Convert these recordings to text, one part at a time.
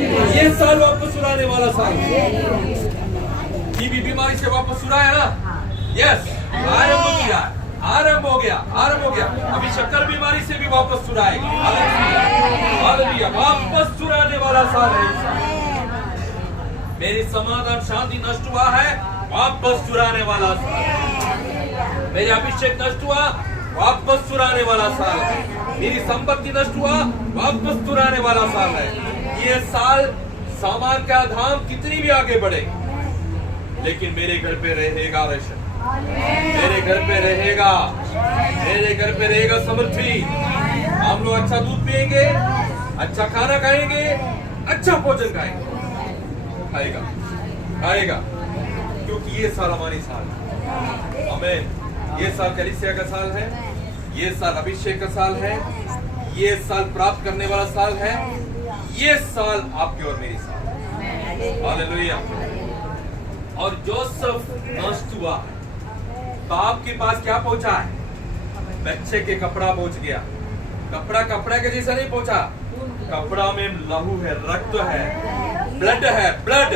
ये साल वापस सुनाने वाला साल। टीबी बीमारी से वापस सुनाया ना? यस, आरंभ हो गया, आरंभ हो गया, आरंभ हो गया। अभी शक्कर बीमारी से भी वापस सुनाएगी। हालेलुया, वापस सुनाने वाला साल है। मेरी समाधान शांति नष्ट हुआ है, वापस सुनाने वाला साल। मेरे अभिषेक नष्ट हुआ, वापस सुनाने वाला साल है। मेरी संपत्ति नष्ट हुआ, वापस सुनाने वाला साल है। ये साल सामान का धाम कितनी भी आगे बढ़े, लेकिन मेरे घर पे रहेगा रेशन, मेरे घर पे रहेगा, मेरे घर पे रहेगा समृद्धि। हम लोग अच्छा दूध पिएंगे, अच्छा खाना खाएंगे, अच्छा भोजन खाएंगे, खाएगा खाएगा, क्योंकि ये साल हमारी साल है। आमीन। ये साल कलीसिया का साल है, ये साल अभिषेक का साल है, ये साल प्राप्त करने वाला साल है, ये साल आपकी और मेरी साल है। हालेलुया। और जोसेफ नष्ट हुआ, बाप के पास क्या पहुंचा है? बच्चे के कपड़ा पहुंच गया। कपड़ा कपड़ा के जैसा नहीं पहुंचा, कपड़ा में लहू है, रक्त है, ब्लड है, ब्लड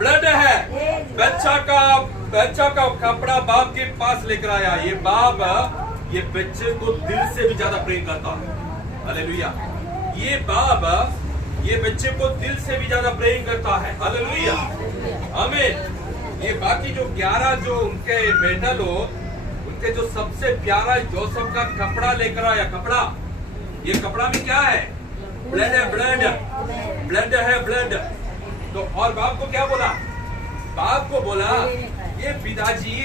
ब्लड है। बच्चा का कपड़ा बाप के पास लेकर आया। ये बाप ये बच्चे को दिल से भी ज्यादा प्रेम करता है। हालेलुया। ये बाप ये बच्चे को दिल से भी ज्यादा प्रेम करता है। हालेलुया, आमीन। ये बाकी जो 11 जो उनके बेटा लोग, उनके जो सबसे प्यारा जोसेफ का कपड़ा लेकर आया। कपड़ा, ये कपड़ा में क्या है? ब्लड है, ब्लड ब्लड है, ब्लड। तो और बाप को क्या बोला? बाप को बोला, ये पिताजी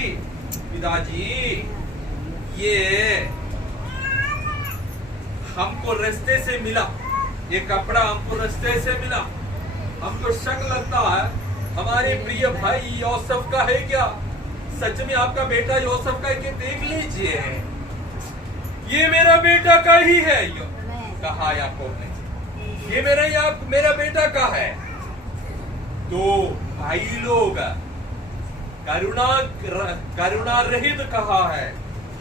ये हमको रास्ते से मिला, ये कपड़ा हमको रास्ते से मिला। हमको शक लगता है हमारे प्रिय भाई योसेफ का है क्या? सच में आपका बेटा योसेफ का है कि? देख लीजिए, ये मेरा बेटा का ही है, कहा याकूब ने, ये मेरा बेटा का है। तो भाई लोग करुणा रहित कहा है,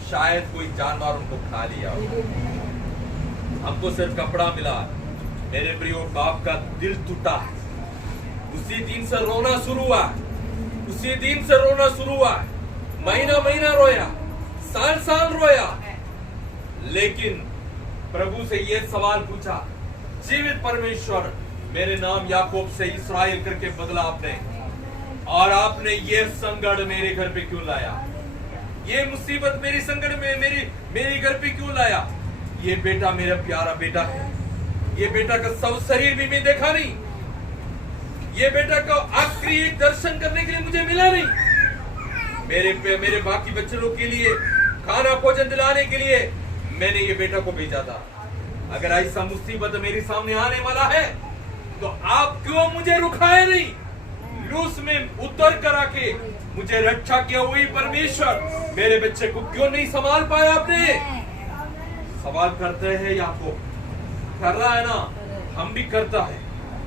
शायद कोई जानवर उनको खा लिया। हमको सिर्फ कपड़ा मिला। मेरे प्रिय बाप का दिल टूटा है। उसी दिन से रोना शुरू हुआ, उसी दिन से रोना शुरू हुआ। महीना रोया, साल रोया, लेकिन प्रभु से ये सवाल पूछा, जीवित परमेश्वर, मेरे नाम याकूब से इस्राएल करके बदला आपने, और आपने ये संकट मेरे घर पे क्यों लाया? ये मुसीबत मेरी संकट में मेरी घर पे क्यों लाया? ये बेटा मेरा प्यारा बेटा है। ये बेटा का सब शरीर भी मैं देखा नहीं, ये बेटा का आखिरी एक दर्शन करने के लिए मुझे मिला नहीं। मेरे बाकी बच्चे लोग के लिए खाना भोजन दिलाने के लिए मैंने ये बेटा को भेजा था। अगर ऐसा मुसीबत मेरे सामने आने वाला है तो आप क्यों मुझे रुकाए नहीं? लूस में उतर कर आके मुझे रक्षा किया हुई परमेश्वर मेरे बच्चे को क्यों नहीं संभाल पाया आपने? सवाल करते हैं याकूब, कर रहा है ना, हम भी करता है।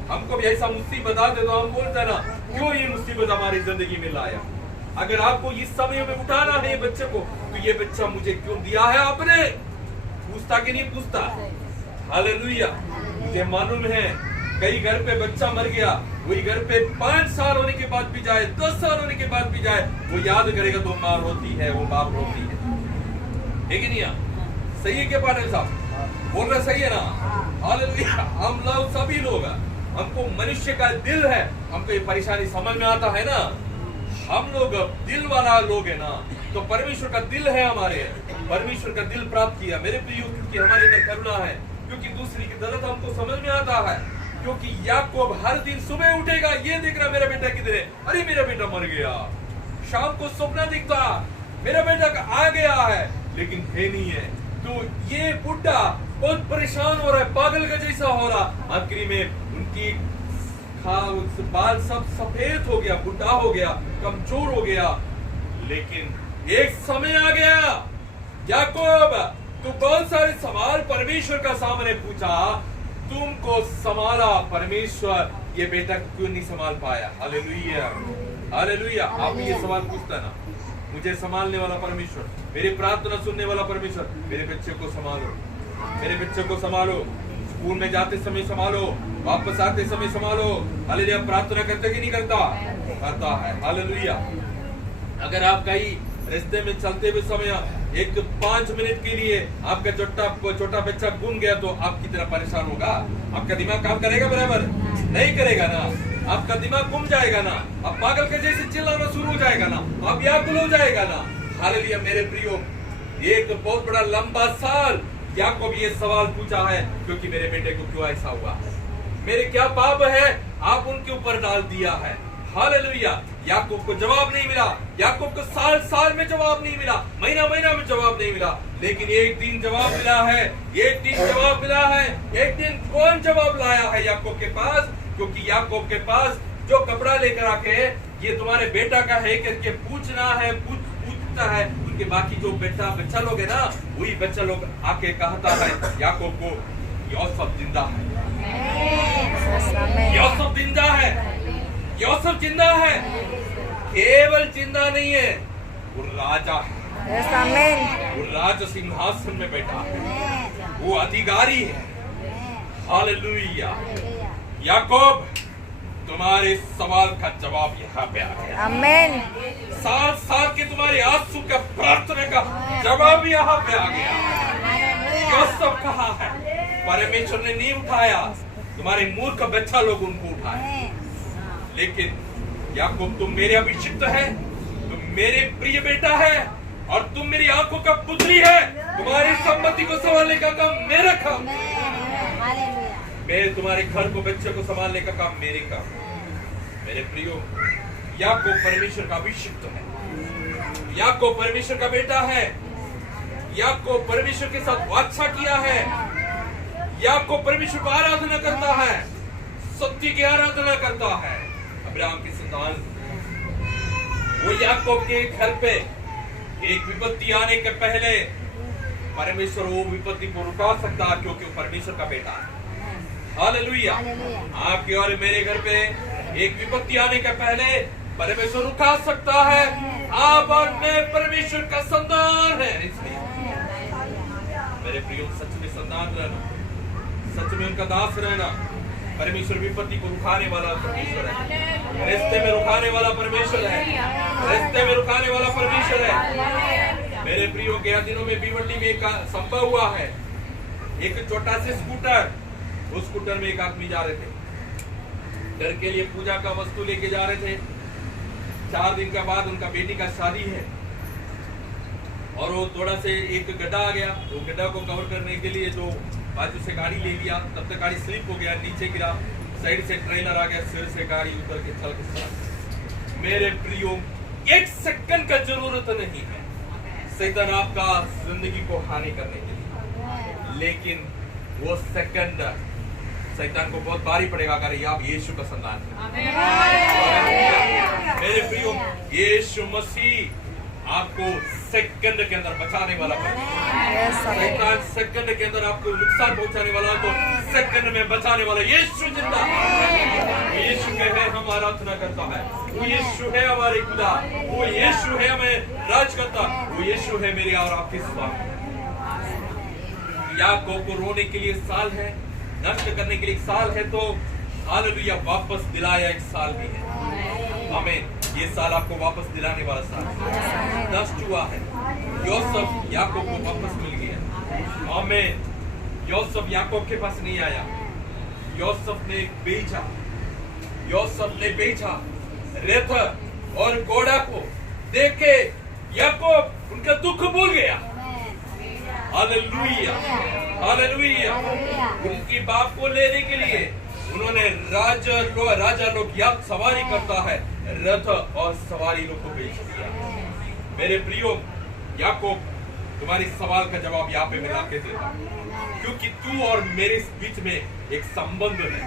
हमको भी ऐसा मुसीबत आते तो हम बोलते हैं ना, क्यों ये मुसीबत हमारी जिंदगी में लाया? अगर आपको इस समय में उठाना है ये बच्चे को, तो ये बच्चा मुझे क्यों दिया है आपने? पूछता कि नहीं पूछता? हालेलुया। मुझे मालूम है कई घर पे बच्चा मर गया, वही घर पे 5 साल होने के बाद भी जाए, 10 साल होने के बाद भी जाए, वो याद करेगा तो माँ रोती है, वो बाप रोती है। कि नहीं? सही है क्या पाटिल साहब? बोल रहे सही है ना? हालेलुया। हम लोग सभी लोग, हमको मनुष्य का दिल है, हमको ये परेशानी समझ में आता है ना। हम लोग दिल वाला लोग है ना, तो परमेश्वर का दिल है हमारे, परमेश्वर का दिल प्राप्त किया मेरे प्रिय, क्योंकि हमारे अंदर करुणा है, क्योंकि दूसरी की दर्द हमको समझ में आता है। क्योंकि याकूब हर दिन सुबह उठेगा, ये देख रहा मेरा बेटा किधर है, अरे मेरा बेटा मर गया। शाम को सपना दिखता, मेरा बेटा आ गया है, लेकिन है नहीं है। तो ये बुढ़ा बहुत परेशान हो रहा है, पागल का जैसा हो रहा। आखिरी में उनकी बाल सब सफेद हो गया, बुढ़ा हो गया, कमजोर हो गया। लेकिन एक समय आ गया, याकूब तू बहुत सारे सवाल परमेश्वर का सामने पूछा, तुमको संभाला परमेश्वर, ये बेटा क्यों नहीं संभाल पाया? Hallelujah, hallelujah. आप ये सवाल पूछता ना, मुझे संभालने वाला परमेश्वर, मेरी प्रार्थना सुनने वाला परमेश्वर, मेरे बच्चे को संभालो, मेरे बच्चे को संभालो। स्कूल में जाते समय संभालो, वापस आते समय संभालो। हालेलुया। प्रार्थना करते कि नहीं करता? करता है। हालेलुया। अगर आप कहीं रास्ते में चलते हुए समय एक 5 मिनट के लिए आपका छोटा बच्चा गुम गया तो आप कितना परेशान होगा? आपका दिमाग काम करेगा? बराबर नहीं करेगा ना। आपका दिमाग गुम जाएगा ना, आप पागल के जैसे चिल्लाना शुरू हो जाएगा ना, आप व्याकुल हो जाएगा ना। हालेलुया। मेरे प्रियो, एक बहुत बड़ा लंबा साल याकूब ये सवाल पूछा है, क्योंकि मेरे बेटे को क्यों ऐसा हुआ, मेरे क्या पाप है आप उनके ऊपर डाल दिया है। हालेलुया। याकूब को जवाब नहीं मिला, याकूब को साल में जवाब नहीं मिला, महीना में जवाब नहीं मिला, लेकिन एक दिन जवाब मिला है। एक दिन जवाब मिला है। एक दिन कौन जवाब लाया है याकूब के पास? क्योंकि याकूब के पास जो कपड़ा लेकर आके ये तुम्हारे बेटा का है करके पूछना है, पूछता है, उनके बाकी जो बच्चा लोग है ना, वही बच्चा लोग आके कहता है याकूब को, यूसुफ जिंदा है, यूसुफ जिंदा है, यूसुफ जिंदा है। केवल जिंदा नहीं है, वो राजा है, वो राज सिंहासन में बैठा है, वो अधिकारी है। हालेलुया। याकूब, तुम्हारे सवाल का जवाब यहाँ पे आ गया। आमीन। साल के तुम्हारे आंसू का प्रार्थना का जवाब यहाँ पे आ गया। यूसुफ कहाँ है? परमेश्वर ने नहीं उठाया, तुम्हारे मूर्ख बच्चा लोग उनको उठाए। लेकिन याकूब, तुम मेरे अभिषिक्त है, तुम मेरे प्रिय बेटा है, और तुम मेरी आंखों का पुत्री है। तुम्हारी संपत्ति को संभालने का काम मेरा काम, मैं तुम्हारे घर को, बच्चे को संभालने का काम मेरे काम। मेरे प्रियो, याकूब परमेश्वर का अभिषिक्त है, याकूब परमेश्वर का बेटा है, याकूब परमेश्वर के साथ वाचा किया है, याकूब परमेश्वर को आराधना करता है, सत्य की आराधना करता है। अब्राहम की संतान, वो याकूब के घर पे एक विपत्ति आने के पहले परमेश्वर वो विपत्ति को रुका सकता, क्योंकि वो परमेश्वर का बेटा है। हालेलुया। आपके और मेरे घर पे एक विपत्ति आने के पहले परमेश्वर रुका सकता है। आप और मैं परमेश्वर का संतान है, इसलिए मेरे प्रियो, सच में संतान रहना, सच में उनका दास रहना। परमेश्वर विपत्ति को रुकाने वाला परमेश्वर है, रिश्ते में रुकाने वाला परमेश्वर है, रिश्ते में रुकाने वाला परमेश्वर है। मेरे प्रियो, के दिनों में भिवंडी में एक संभव हुआ है, एक छोटा सा स्कूटर, उस स्कूटर में एक आदमी जा रहे थे, घर के लिए पूजा का वस्तु लेके जा रहे थे। 4 दिन के बाद उनका बेटी का शादी है, और वो थोड़ा से एक गड्ढा आ गया, वो गड्ढा को कवर करने के लिए जो बाजू से गाड़ी ले लिया, तब तक गाड़ी स्लिप हो गया, नीचे गिरा, साइड से ट्रेलर आ गया, सिर से गाड़ी उतर के चल के चला। मेरे प्रियो, 1 सेकंड का जरूरत नहीं है शैतान आपका जिंदगी को हानि करने के लिए, लेकिन वो सेकंड शैतान को बहुत भारी पड़ेगा अगर आप यीशु का संतान हैं। मेरे प्रियो, यीशु मसीह आपको सेकंड के अंदर बचाने वाला है। शैतान सेकंड के अंदर आपको नुकसान पहुंचाने वाला है, तो सेकंड में बचाने वाला यीशु जिंदा है। यीशु है, हम आराधना करता है, वो यीशु है हमारे खुदा, वो यीशु है हमें राज करता, वो यीशु है मेरे और आपके स्वामी। याकूब को रोने के लिए साल है, नष्ट करने के लिए 1 साल है, तो हालेलुया, वापस दिलाया 1 साल भी है। आमीन। ये साल आपको वापस दिलाने वाला साल नष्ट हुआ है। यूसुफ याकूब को वापस मिल गया। आमीन। यूसुफ याकूब के पास नहीं आया, यूसुफ ने बेचा, यूसुफ ने बेचा रथ और घोड़ा को देख के याकूब उनका दुख भूल गया। Hallelujah, hallelujah. उनकी बाप को लेने के लिए उन्होंने राजा लोग या सवारी करता है, रथ और सवारी लोग को बेच दिया। मेरे प्रियो, याकूब तुम्हारी सवाल का जवाब यहाँ पे मिला के देता, क्योंकि तू और मेरे बीच में एक संबंध है,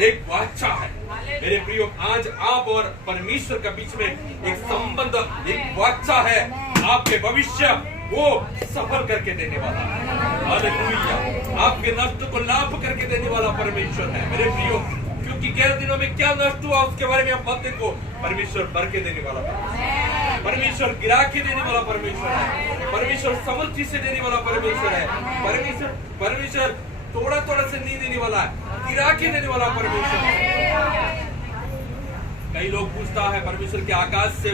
एक वाचा है। मेरे प्रियो, आज आप और परमेश्वर के बीच में एक संबंध, एक वाचा है। आपके भविष्य वो सफल करके देने वाला है। हालेलुया। आपके नष्ट को लाभ करके देने वाला परमेश्वर है। मेरे प्रियो, क्योंकि गैर दिनों में क्या नष्ट हुआ उसके बारे में आप मत देखो, परमेश्वर भर के देने वाला, परमेश्वर गिरा के देने वाला परमेश्वर है, परमेश्वर समृद्धि से देने वाला परमेश्वर है, परमेश्वर थोड़ा थोड़ा से नहीं देने वाला है, गिरा के देने वाला परमेश्वर। कई लोग पूछता है परमेश्वर के आकाश से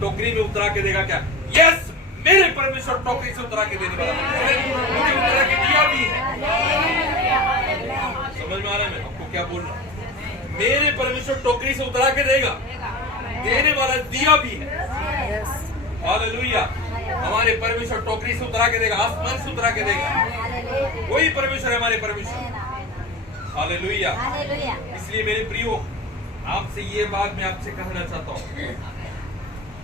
टोकरी में उतरा के देगा क्या? यस, मेरे परमेश्वर टोकरी से उतरा के देने वाला मुझे उतरा के दिया भी है। समझ में आ रहा है मैं आपको क्या बोल रहा हूँ? मेरे परमेश्वर टोकरी से उतरा के देगा, देने वाला दिया भी है। हालेलुया। हमारे परमेश्वर टोकरी से उतरा के देगा, आसमान से उतरा के देगा। वही परमेश्वर है हमारे परमेश्वर। हालेलुया। इसलिए मेरे प्रियो, आपसे ये बात मैं आपसे कहना चाहता हूँ,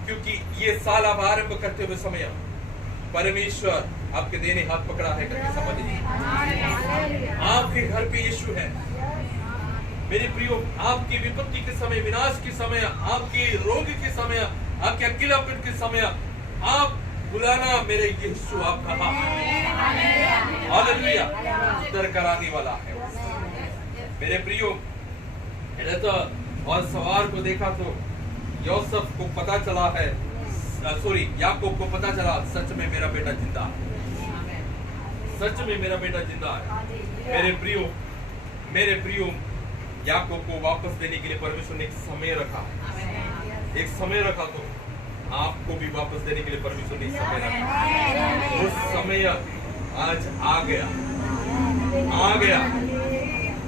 क्योंकि ये साल आप आरंभ करते हुए समय परमेश्वर आपके देने हाथ पकड़ा है करके समझ लीजिए। आपके घर पे यीशु है मेरे प्रियो। आपकी विपत्ति के समय, विनाश के समय, आपके रोग के समय, आपके अकेलापन के समय आप बुलाना मेरे यीशु आप कहा। हालेलुया। उद्धार कराने वाला है मेरे प्रियो। तो और सवार को देखा तो यूसुफ को पता चला है, याकूब को पता चला सच में मेरा बेटा जिंदा है, सच में मेरा बेटा जिंदा है। मेरे प्रियो याकूब को वापस देने के लिए परमेश्वर ने एक समय रखा, एक समय रखा। तो आपको भी वापस देने के लिए परमेश्वर ने समय रखा। उस समय आज आ गया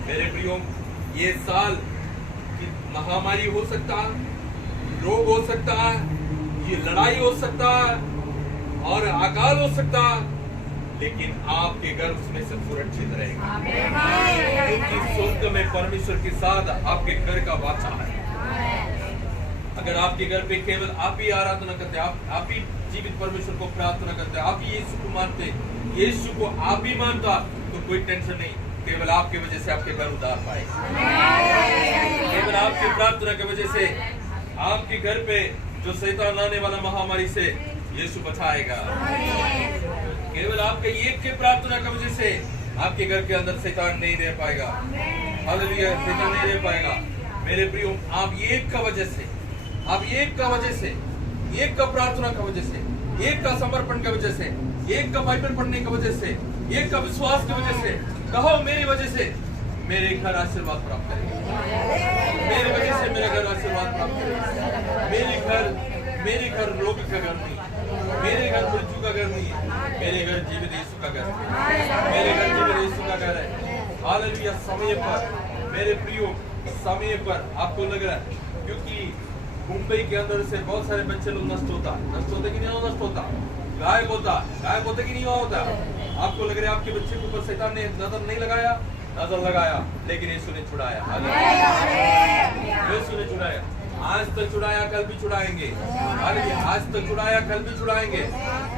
मेरे प्रियो। ये साल महामारी हो सकता है, रोग हो सकता है, ये लड़ाई हो सकता है और अकाल हो सकता है, लेकिन आपके घर उसमें से सुरक्षित रहेगा, क्योंकि स्वर्ग में परमेश्वर के साथ आपके घर का वाचा है। अगर आपके घर पे केवल आप ही आराधना करते, आप ही जीवित परमेश्वर को प्रार्थना करते, आप ही यीशु को मानते, यीशु को आप ही मानता, तो कोई टेंशन नहीं। केवल आपकी वजह से आपके घर उद्धार पाएगा। केवल आपकी प्रार्थना की वजह से आपके घर पे जो शैतान आने वाला महामारी से यीशु बचाएगा। केवल आपके एक के प्रार्थना की वजह से आपके घर के अंदर शैतान नहीं रह पाएगा। हालेलुया। शैतान नहीं रह पाएगा मेरे प्रियो। आप एक का वजह से, आप एक का वजह से, एक का प्रार्थना की वजह से, एक का समर्पण की वजह से, एक का बाइबल पढ़ने की वजह से, एक का विश्वास की वजह से, कहो मेरी वजह से मेरे घर आशीर्वाद प्राप्त करेगा, मेरी वजह से मेरा घर आशीर्वाद प्राप्त करेगा। मेरे घर रोग का घर नहीं, मेरे घर मृत्यु का घर नहीं है, मेरे घर जीवित यीशु का घर है, मेरे घर जीवित यीशु का घर है। हालेलुया। समय पर मेरे प्रियो, समय पर आपको लग रहा है, क्योंकि मुंबई के अंदर से बहुत सारे बच्चे लोग नष्ट होता कि नहीं नष्ट होता, गायब होता कि नहीं होता। आपको लग रहा है आपके बच्चे के ऊपर शैतान ने नजर नहीं लगाया, नजर लगाया, लेकिन यीशु ने छुड़ाया। यीशु ने छुड़ाया। आज तक छुड़ाया, कल भी छुड़ाएंगे। हालेलुया। आज तक छुड़ाया, कल भी छुड़ाएंगे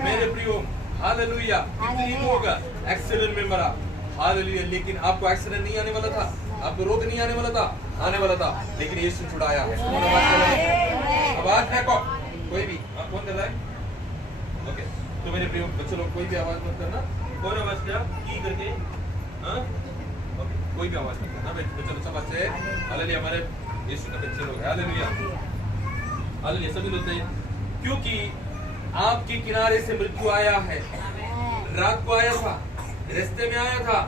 मेरे प्रियो। हालेलुया। कितनी लोग एक्सीडेंट में मरा, हालेलुया, लेकिन आपको एक्सीडेंट नहीं आने वाला था, आपको रोग नहीं आने वाला था, लेकिन यीशु छुड़ाया है। आवाज फेंको कोई भी। आप कौन कर रहा है? ओके, तो मेरे प्रिय बच्चों लोग कोई भी आवाज मत करना। कौन आवाज किया की करके? हाँ, ओके, कोई भी आवाज मत करना बच्चों लोग। सब अच्छे हालेलुया। हमारे यीशु के बच्चे लोग हालेलुया, हालेलुया सभी लोग हैं, क्योंकि आपके किनारे से मृत्यु आया है। रात को आया था, रास्ते में आया था,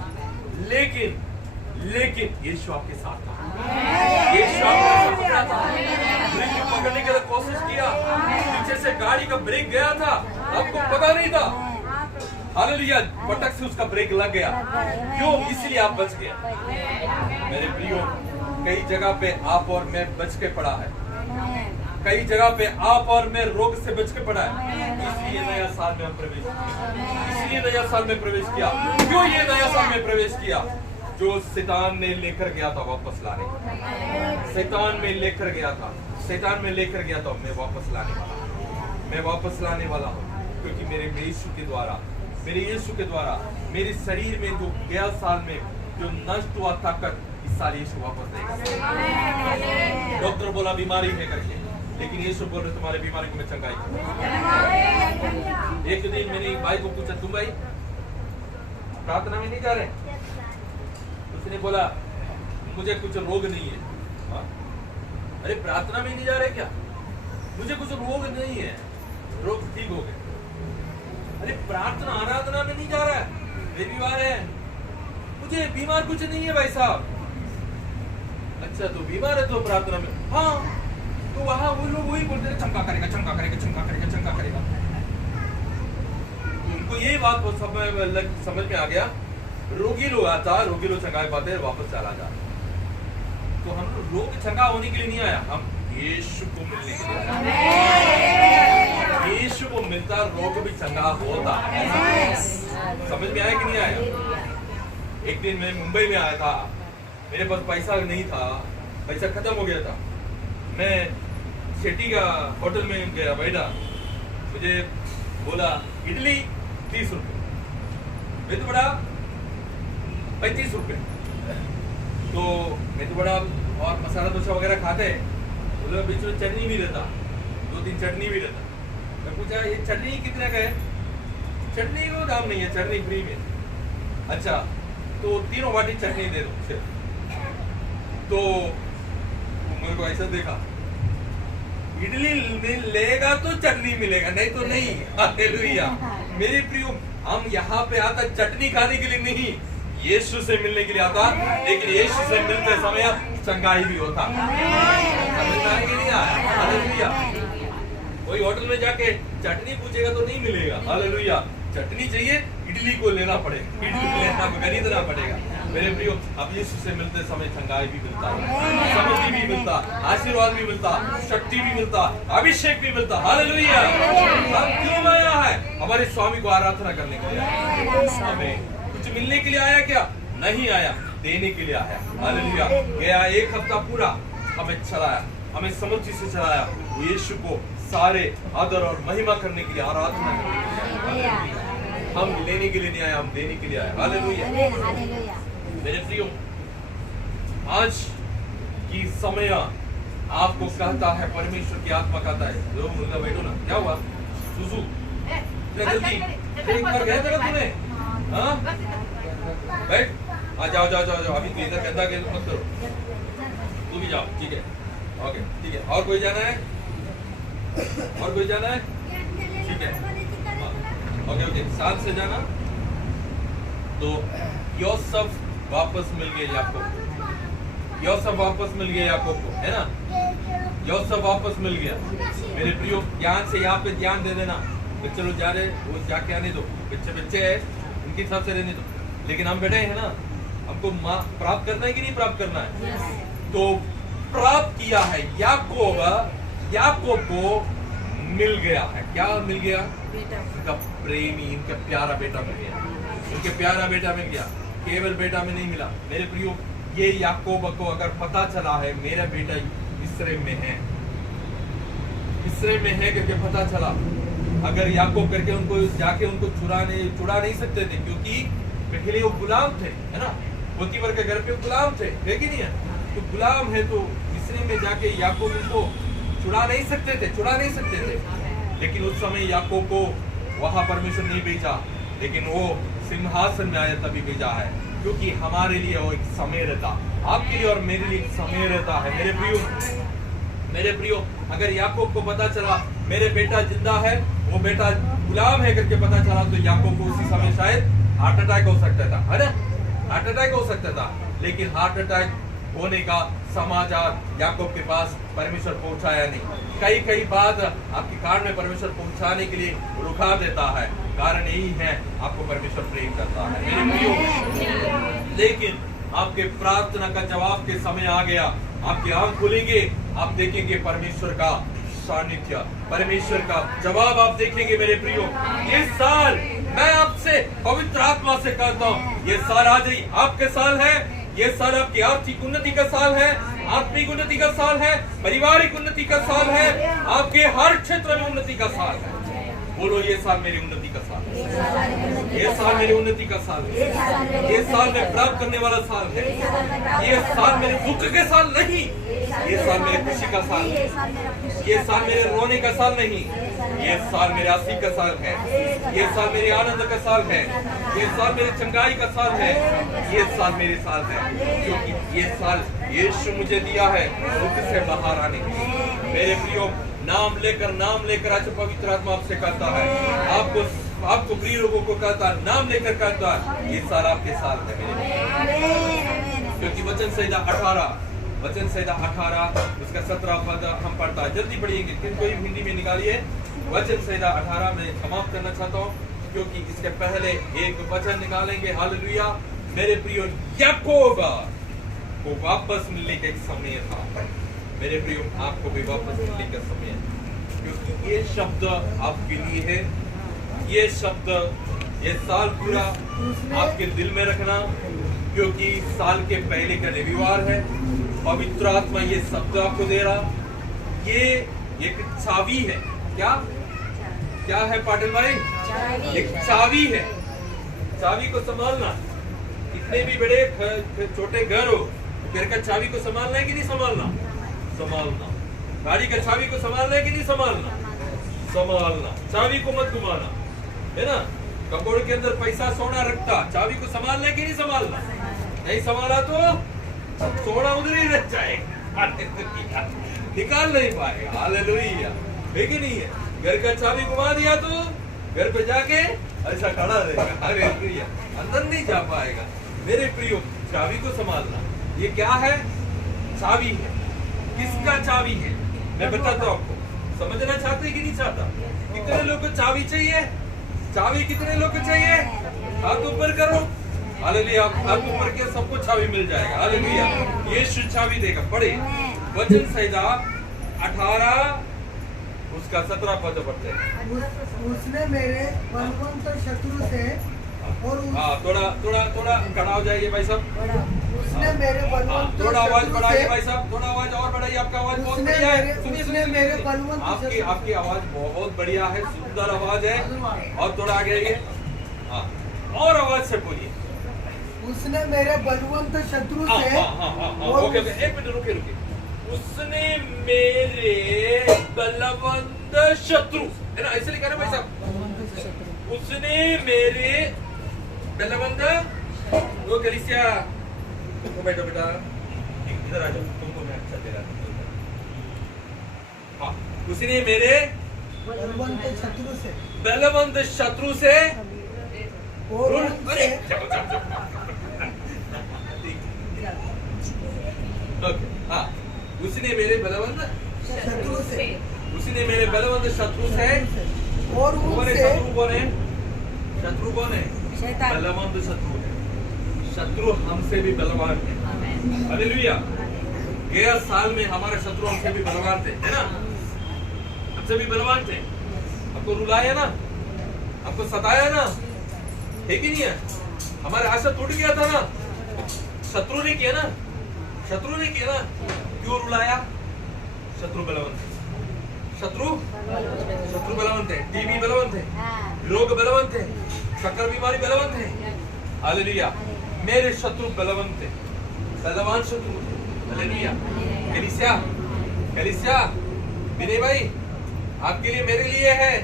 लेकिन यीशु आपके साथ था। यीशु आपको पकड़ा था, मृत्यु पकड़ने की कोशिश किया, पीछे से गाड़ी का ब्रेक गया था, आपको पता नहीं था। हालेलुया। पटक से उसका ब्रेक लग गया, क्यों? इसलिए आप बच गए। मेरे प्रियो, कई जगह पे आप और मैं बच के पड़ा है, कई जगह पे आप और मैं रोग से बच के पड़ा है। इसलिए नया साल में हम प्रवेश किया, इसलिए नया साल में प्रवेश किया। क्यों ये नया साल में प्रवेश किया? जो शैतान ने लेकर गया था वापस लाने, शैतान में लेकर गया था, शैतान में लेकर गया था, मैं वापस लाने वाला हूँ, क्योंकि मेरे यीशु के द्वारा, मेरे शरीर में जो गया साल में जो नष्ट हुआ ताकत, इस साल यीशु वापस देगा। डॉक्टर बोला बीमारी है करके, लेकिन यीशु बोल रहे तुम्हारी बीमारी को मैं चंगाई करूंगा। एक दिन मैंने एक भाई को पूछा, तुम भाई प्रार्थना में नहीं जा रहे? उसने बोला मुझे कुछ रोग नहीं है। हाँ? अरे प्रार्थना में नहीं जा रहे क्या? मुझे कुछ रोग नहीं है, रोग ठीक हो गए। अरे प्रार्थना आराधना में नहीं जा रहा है, रविवार है, मुझे बीमार कुछ नहीं है भाई साहब। अच्छा तो बीमार है तो प्रार्थना में, हाँ तो वहां वो लोग वही बोलते हैं चमका करेगा चमका करेगा चमका करेगा चमका करेगा। उनको यही बात समझ में आ गया, रोगी लोग आता, रोगी लोग चंगाए पाते हैं, वापस चला जा। तो हम रोग चंगा होने के लिए नहीं आया, हम यीशु को मिलने के लिए आया। यीशु को मिलता रोग भी चंगा होता। समझ में आया कि नहीं आया? एक दिन मैं मुंबई में आया था, मेरे पास पैसा नहीं था, पैसा खत्म हो गया था। मैं शेट्टी का होटल में गया, बैठा, मुझे बोला इडली 30 रुपए, मैं तो बड़ा 35 रुपए। तो मैं तो बड़ा और मसाला डोसा वगैरह खाते, बोले बीच में चटनी भी देता, 2-3 चटनी भी देता। मैं पूछा ये चटनी कितने का है? चटनी को दाम नहीं है, चटनी फ्री में। अच्छा तो 3 वाटी चटनी दे दो सिर्फ। तो मेरे को ऐसा देखा, इडली लेगा तो चटनी मिलेगा, नहीं तो नहीं। हालेलुया। मेरे प्रियो, हम यहाँ पे आता चटनी खाने के लिए नहीं, यीशु से मिलने के लिए आता। लेकिन यीशु से मिलते समय चंगाई भी होता। समझ में आया कि नहीं आया? हालेलुया। कोई होटल में जाके चटनी पूछेगा तो नहीं मिलेगा। हालेलुया। चटनी चाहिए, इडली को लेना पड़ेगा, इडली लेना खरीदना पड़ेगा। मेरे प्रियो, अब यीशु से मिलते समय चंगाई भी मिलता, समृद्धि भी मिलता, आशीर्वाद भी मिलता, शक्ति भी मिलता, अभिषेक भी मिलता। हालेलुया। हम क्यों आया है? हमारे स्वामी को आराधना करने के लिए आया। हमें कुछ मिलने के लिए आया क्या? नहीं आया, देने के लिए आया। हालेलुया। गया 1 हफ्ता पूरा हमें चलाया, हमें समृद्धि से चलाया। यीशु को सारे आदर और महिमा करने के लिए, आराधना करने के लिए। हम लेने के लिए नहीं आए, हम देने के लिए आए। हालेलुया। मेरे प्रियो, आज की समय आपको कहता है, परमेश्वर की आत्मा कहता है, जो मुर्गा बैठो ना, क्या हुआ सुसु जल्दी एक बार गया था तूने? हाँ बैठ, आ जाओ जाओ जाओ जाओ, अभी तो इधर कहता कि मत करो, तू भी जाओ। ठीक है, ओके ठीक है। और कोई जाना है? और कोई जाना है? ठीक है, ओके ओके, साथ से जाना। तो यूसुफ वापस मिल गए याकूब, यूसुफ वापस मिल गया याकूब को, है ना? यूसुफ वापस मिल गया। मेरे प्रियो, ध्यान से यहाँ पे ध्यान दे देना। बच्चे लोग जा रहे, वो जाके आने दो, बच्चे है, उनके हिसाब से रहने दो। लेकिन हम बैठे हैं ना, हमको प्राप्त करना है कि नहीं प्राप्त करना है? तो प्राप्त किया है। याकूब को मिल गया है, क्या मिल गया? उनका प्रेमी, इनका प्यारा बेटा मिल गया, उनके प्यारा बेटा मिल गया। केवल बेटा में नहीं मिला। मेरे प्रियो, ये याकूब को अगर पता चला है मेरा बेटा मिस्र में है, मिस्र में है करके पता चला, अगर याकूब करके उनको जाके उनको छुड़ा नहीं सकते थे, क्योंकि पहले वो गुलाम थे, है ना? पोतीफर के घर पे गुलाम थे, है कि नहीं है? तो गुलाम है, तो मिस्र में जाके याकूब उनको छुड़ा नहीं सकते थे। लेकिन उस समय याकूब को वहां परमेश्वर नहीं भेजा, लेकिन वो सिंहासन में आया तभी भेजा है, क्योंकि हमारे लिए वो एक समय रहता, आपके लिए और मेरे लिए एक समय रहता है। मेरे प्रियो, अगर याकूब को पता चला मेरे बेटा जिंदा है, वो बेटा गुलाम है करके पता चला, तो याकूब को उसी समय शायद हार्ट अटैक हो सकता था, है ना? हार्ट अटैक हो सकता था। लेकिन हार्ट अटैक होने का समाचार याकूब के पास परमेश्वर पहुंचाया नहीं। कई बात आपके कारण में परमेश्वर पहुंचाने के लिए रुका देता है। कारण यही है, आपको परमेश्वर प्रेम करता है मेरे प्रियो। लेकिन आपके प्रार्थना का जवाब के समय आ गया, आपकी आंख खुलेंगे, आप देखेंगे परमेश्वर का सानिध्य, परमेश्वर का जवाब आप देखेंगे मेरे प्रियो। ये साल मैं आपसे पवित्र आत्मा से कहता हूँ, ये साल आज ही आपके साल है। ये साल आपकी आर्थिक उन्नति का साल है, आत्मिक उन्नति का साल है, पारिवारिक उन्नति का साल है, आपके हर क्षेत्र में उन्नति का साल है। बोलो, ये साल मेरी उन्नति का साल है, ये साल मेरी उन्नति का साल है, ये साल मैं प्राप्त करने वाला साल है, ये साल मेरे दुख के साल नहीं, ये साल मेरे खुशी का साल है, ये साल मेरे रोने का साल नहीं, ये साल मेरे आशीष का साल है, ये साल मेरे आनंद का साल है, ये साल मेरे चंगाई का साल है, ये साल मेरे साल है, क्योंकि ये साल यीशु मुझे दिया है दुख से बाहर आने के लिए। मेरे प्रियो, नाम लेकर आज पवित्र आत्मा आपसे कहता है, आपको आपको प्रिय लोगों को कहता है, नाम लेकर कहता है ये साल आपके साल है मेरे। क्योंकि वचन संहिता 18 उसका 17 पद हम पढ़ता है, जल्दी पढ़िएंगे, कोई हिंदी में निकालिए। वचन संहिता 18 में समाप्त करना चाहता हूँ, क्योंकि इसके पहले एक वचन निकालेंगे। हालेलुया। मेरे प्रियो, याकूब को वापस मिलने का एक समय था। मेरे प्रियो, आपको भी वापस मिलने का समय है, क्योंकि ये शब्द आपके लिए है। ये शब्द, ये साल पूरा आपके दिल में रखना, क्योंकि साल के पहले का रविवार है। पवित्र आत्मा ये शब्द आपको दे रहा। ये एक चाबी है। क्या है पाटिल भाई? एक चाबी है। चाबी को संभालना, कितने भी बड़े छोटे घर हो, घर का चाबी को संभालना है कि नहीं संभालना? संभालना। गाड़ी का चाबी को संभालना है कि नहीं संभालना? संभालना। चाबी को मत घुमाना, है ना। कपड़ों के अंदर पैसा सोना रखता, चाबी को संभालना है कि नहीं संभालना? नहीं संभाला तो सोना उधर ही रह जाएगा, निकाल नहीं पाएगा। हालेलुया, है कि नहीं है? घर का चाबी घुमा दिया तो घर पे जाके ऐसा खड़ा रहेगा, हालेलुया, अंदर नहीं जा पाएगा। मेरे प्रियो, चाबी को संभालना, ये क्या है? चाबी है। किसका चाबी है? मैं बताता हूँ आपको। समझना चाहते कि नहीं चाहता? कितने लोग को चाबी चाहिए? चाबी कितने लोग को चाहिए? हाथ ऊपर करो। हालेलुया, हाथ ऊपर के सबको चाबी मिल जाएगा। हालेलुया, यीशु चाबी देगा। पढ़े वचन संहिता 18 उसका 17 पद पढ़ते हैं। उसने मेरे बलवंत शत्रु से और थोड़ा खड़ा हो जाइए भाई साहब। उसने मेरे बलवंत थोड़ा आवाज बढ़ाइए भाई साहब, थोड़ा आवाज और बढ़ाइए। आपका आवाज बहुत बढ़िया है। सुनिए मेरे बलवंत आपकी आवाज बहुत बढ़िया है, सुंदर आवाज है। और थोड़ा आगे आइए, और आवाज से बोलिए। उसने मेरे बलवंत शत्रु से ओके, एक मिनट रुके। उसने मेरे बलवंत शत्रु, है ना, ऐसे लिखा ना भाई साहब। उसने मेरे बलवंत, वो कलीसिया तो बैठो बेटा, इधर आ जाओ, तुमको मैं अच्छा दे रहा हूँ। उसने मेरे बलवंत शत्रु से और उनसे उसने मेरे बलवंत शत्रु से उसने मेरे बलवंत शत्रु से और उनसे शत्रु कौन है? बलवंत शत्रु है। शत्रु हमसे भी बलवान है। हालेलुया। गया साल में हमारे शत्रु हमसे भी बलवान थे, है ना, हमसे भी बलवान थे। आपको रुलाया ना, आपको सताया ना, है कि नहीं है? हमारे आशा टूट गया था ना, शत्रु ने किया ना, क्यों रुलाया? शत्रु बलवंत है। शत्रु बलवंत है। टीबी बलवंत है, रोग बलवंत है, शक्कर बीमारी बलवंत है। हालेलुया, मेरे शत्रु बलवंत है, बलवान शत्रु। हालेलुया। कलीसिया विनय भाई, आपके लिए, मेरे लिए है।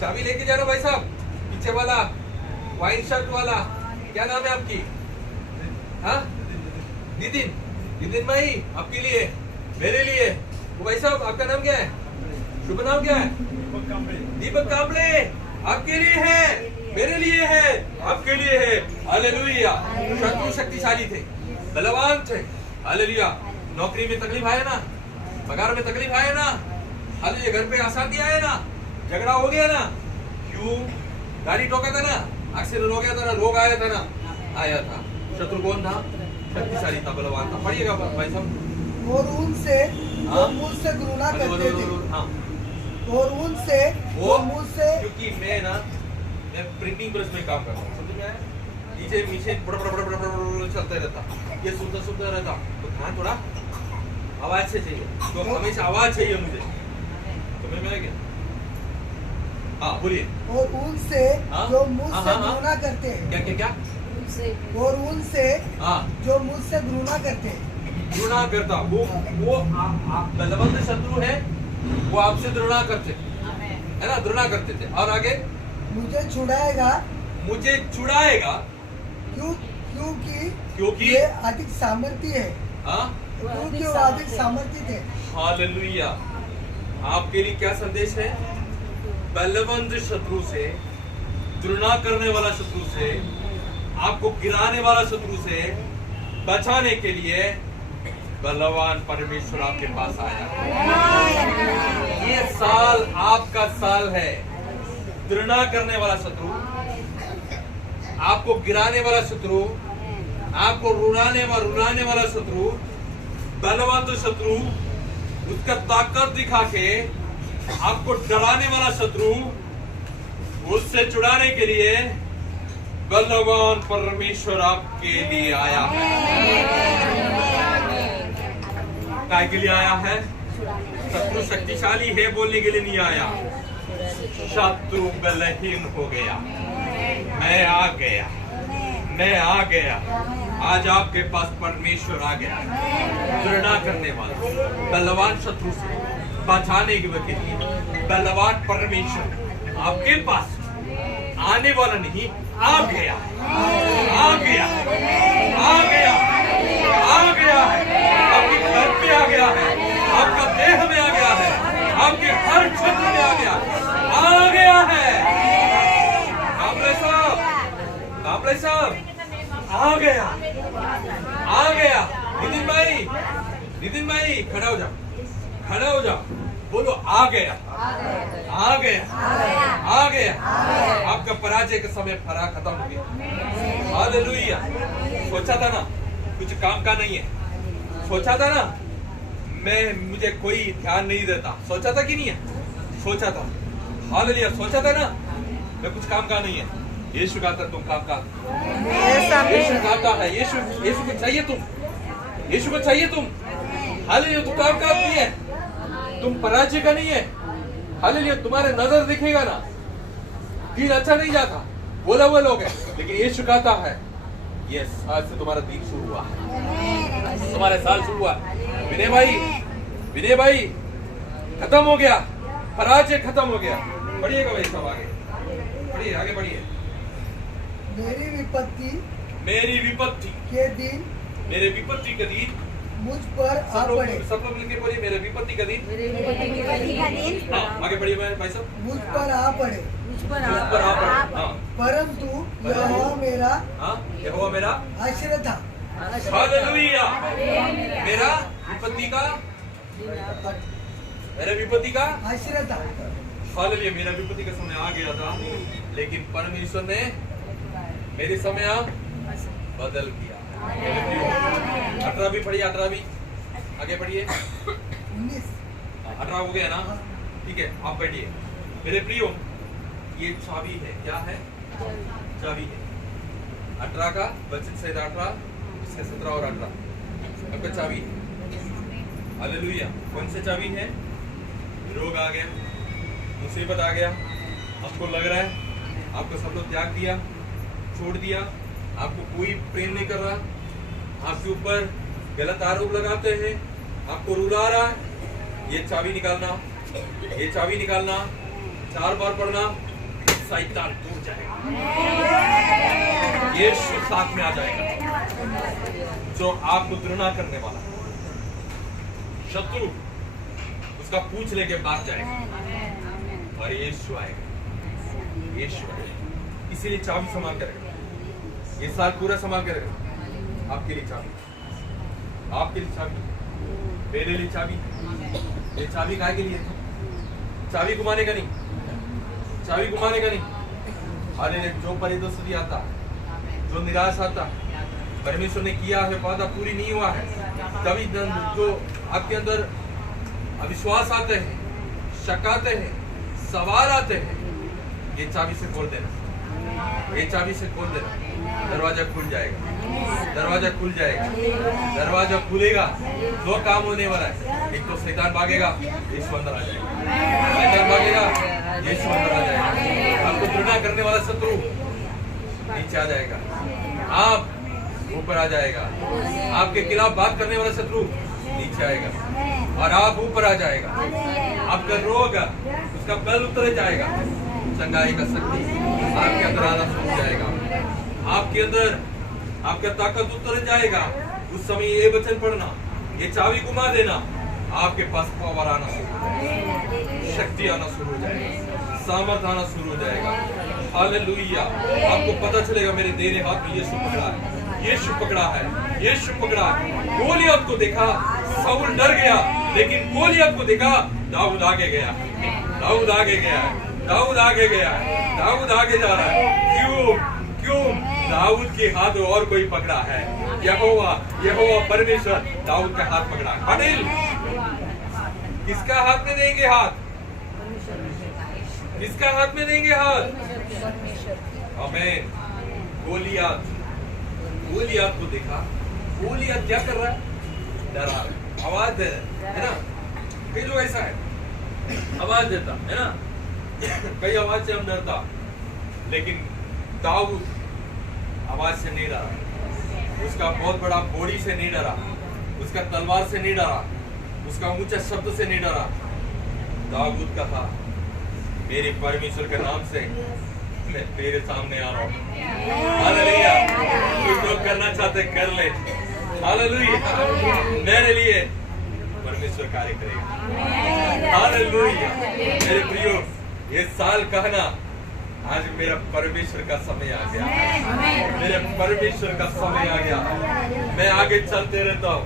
चाबी लेके जाना भाई साहब। पीछे वाला वाइन शर्ट वाला, क्या नाम है आपकी? हाँ, नितिन भाई, आपके लिए, मेरे लिए। वो भाई साहब, आपका नाम क्या है? शुभ नाम क्या है? दीपक कांबले। आपके लिए है, मेरे लिए है, आपके लिए है। हालेलुया। शत्रु शक्तिशाली थे, बलवान थे। हालेलुया। नौकरी में तकलीफ आया ना, पगार में तकलीफ आया ना, हालेलुया, घर पे अशांति आया ना, झगड़ा हो गया ना, क्यों? गाड़ी ठोका था ना, एक्सीडेंट हो गया था ना, रोग आया था ना, आया था। शत्रु कौन था? शक्तिशाली था, बलवान था। पढ़िएगा भाई साहब। और उनसे जो मुझसे घृणा करते थे, और उनसे जो मुझसे, क्योंकि मैं प्रिंटिंग प्रेस में काम करता हूँ, समझ में आया? नीचे मशीन बड़ा चलते रहता, ये सुनता रहता, तो हाँ, थोड़ा आवाज से चाहिए, तो हमेशा आवाज चाहिए मुझे, समझ में आ गया? हाँ, बोलिए। और उनसे जो मुझसे घृणा करते हैं, क्या? और उनसे जो मुझसे घृणा करते हैं, घृणा करता, वो बलवंत शत्रु है, वो आपसे घृणा करते, है ना, घृणा करते थे। और आगे, मुझे छुड़ाएगा क्योंकि ये अधिक सामर्थ्य है। क्योंकि वो अधिक सामर्थ्य थे। घृणा करने वाला शत्रु से, आपको गिराने वाला शत्रु से बचाने के लिए बलवान परमेश्वर आपके पास आया। ये साल आपका साल है। घृणा करने वाला शत्रु, आपको गिराने वाला शत्रु, आपको रुलाने वाला शत्रु, बलवंत शत्रु, उसका ताकत दिखा के आपको डराने वाला शत्रु, उससे छुड़ाने के लिए बलवान परमेश्वर आपके लिए आया है। काय के लिए आया है? शत्रु शक्तिशाली है बोलने के लिए नहीं आया। शत्रु बलहीन हो गया, मैं आ गया, मैं आ गया। आज आपके पास परमेश्वर आ गया, घृणा करने वाला बलवान शत्रु से बचाने के लिए बलवान परमेश्वर आपके पास आने वाला नहीं, आ गया, आ गया, आ गया, आ गया है। आपके घर पे आ गया है, आपका देह में आ गया है, आपके हर क्षेत्र में आ गया है। कामले साहब आ गया, आ गया। नितिन भाई खड़ा हो जाओ, बोलो आ गया, आ गया, आ गया। आपका पराजय के समय फरा खत्म हो गया। हालेलुया। सोचा था ना कुछ काम का नहीं है, सोचा था ना मुझे कोई ध्यान नहीं देता, सोचा था कि नहीं है? सोचा था। हालेलुया। सोचा था ना मैं कुछ काम का नहीं है। यीशु कहता तुम काम का, यीशु कहता है, यीशु को चाहिए तुम, यीशु को चाहिए तुम। हालेलुया। तुम काम का नहीं है, तुम पराजय का नहीं है। हालेलुया। तुम्हारे नजर दिखेगा ना, दिन अच्छा नहीं जाता, बोला हुआ लोग है, लेकिन यीशु कहता है यस, आज से तुम्हारा दिन शुरू हुआ, तुम्हारा साल शुरू हुआ। विनय भाई खत्म हो गया, पराजय खत्म हो गया। बढ़िएगा भाई सब आगे बढ़िए, आगे बढ़िए। मेरी विपत्ति के दिन, मेरे विपत्ति के दिन मुझ पर आ पड़े। सब लोग मिलकर बोलिए, मेरे विपत्ति का दिन। हाँ, आगे बढ़िए भाई साहब। मुझ पर आ पड़े, हाँ। परंतु यहोवा मेरा आश्रय था। हालेलुया। मेरा विपत्ति का आश्रय था। हालेलुया। मेरा विपत्ति का समय आ गया था, लेकिन परमेश्वर ने मेरे समय बदल दिया। 18 भी पढ़िए, 18 भी आगे बढ़िए। 18 हो गया ना? ठीक है, आप बैठिए। मेरे प्रियो, ये चाबी है। क्या है? चाबी है। 18 का वचन से 18, इसके 17 और 18 आपका चाबी है। हालेलुया। कौन से चाबी है? रोग आ गया, मुसीबत आ गया, आपको लग रहा है आपको सब लोग त्याग दिया, छोड़ दिया, आपको कोई प्रेम नहीं कर रहा, आपके ऊपर गलत आरोप लगाते हैं, आपको रुला रहा है। ये चाबी निकालना, ये चाबी निकालना, 4 बार पढ़ना, शैतान दूर जाएगा, यीशु साथ में आ जाएगा। जो आपको घृणा करने वाला शत्रु, उसका पूछ लेके भाग जाएगा और यीशु आएगा, यीशु आएगा। इसीलिए चाबी संभाल कर रखना, ये साल पूरा संभाल कर रखना। आपके लिए चाबी, आपके लिए चाबी, मेरे लिए चाबी। ये चाबी काहे के लिए? चाबी घुमाने का नहीं, चाबी घुमाने का नहीं। अरे जो परिस्थिति आता, जो निराश आता, परमेश्वर ने किया है वादा पूरी नहीं हुआ है, तभी जो आपके अंदर अविश्वास आते हैं, शक आते हैं, सवाल आते हैं, ये चाबी से खोल देना, ये चाबी से खोल देना, दरवाजा खुल जाएगा, दरवाजा खुल जाएगा, दरवाजा खुलेगा। 2 काम होने वाला है, एक तो शैतान भागेगा, यीशु अंदर आ जाएगा, शैतान भागेगा, यीशु अंदर आ जाएगा। आपको घृणा करने वाला शत्रु नीचे आ जाएगा, आप ऊपर आ जाएगा। आपके खिलाफ बात करने वाला शत्रु नीचे आएगा और आप ऊपर आ जाएगा। आपका रोग, उसका बल उतर जाएगा, चंगाई का शक्ति आपके अंदर आना शुरू हो जाएगा, आपके अंदर आपका ताकत उतर जाएगा। उस समय ये वचन पढ़ना, ये चाबी घुमा देना, आपके पास पावर आना शुरू हो जाएगा, शक्ति आना शुरू हो जाएगा, सामर्थ आना शुरू हो जाएगा। हालेलुया। आपको पता चलेगा मेरे देने हाथ में यीशु पकड़ा है, यीशु पकड़ा है, यीशु पकड़ा है। गोलियत को देखा, शाऊल डर गया, लेकिन गोलियत को देखा, दाऊद आगे गया, दाऊद आगे गया, दाऊद आगे गया, दाऊद आगे जा रहा है। क्यों? क्यों? दाऊद के हाथ और कोई पकड़ा है। यहोवा, यहोवा परमेश्वर दाऊद का हाथ पकड़ा है। अनिल, किसका हाथ में देंगे हाथ? किसका हाथ में देंगे हाथ? आमीन। गोलियत, गोलियत को देखा, गोलियत क्या कर रहा है? डरा रहा है, आवाज दे रहा है ना। कई लोग ऐसा है, आवाज देता है ना, कई आवाज से हम डरता, लेकिन दाऊद आवाज से नहीं डरा, उसका बहुत बड़ा बॉडी से नहीं डरा, उसका तलवार से नहीं डरा, उसका ऊंचा शब्द से नहीं डरा। दाऊद कहा, मेरे परमेश्वर के नाम से मैं तेरे सामने आ रहा हूँ। हालेलुया। कुछ लोग करना चाहते कर ले। हालेलुया। मेरे लिए परमेश्वर कार्य करेगा। हालेलुया। मेरे प्रियो, ये साल कहना, आज मेरा परमेश्वर का समय आ गया, मेरे परमेश्वर का समय आ गया। मैं आगे चलते रहता हूँ।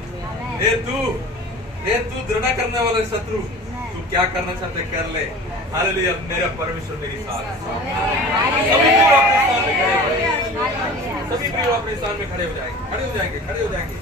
ये तू दृढ़ करने वाला शत्रु, तू क्या करना चाहते कर ले। हालेलुया। मेरा परमेश्वर मेरी साथ है। सभी प्रियो अपने स्थान में खड़े हो जाएंगे, खड़े हो जाएंगे, खड़े हो जाएंगे।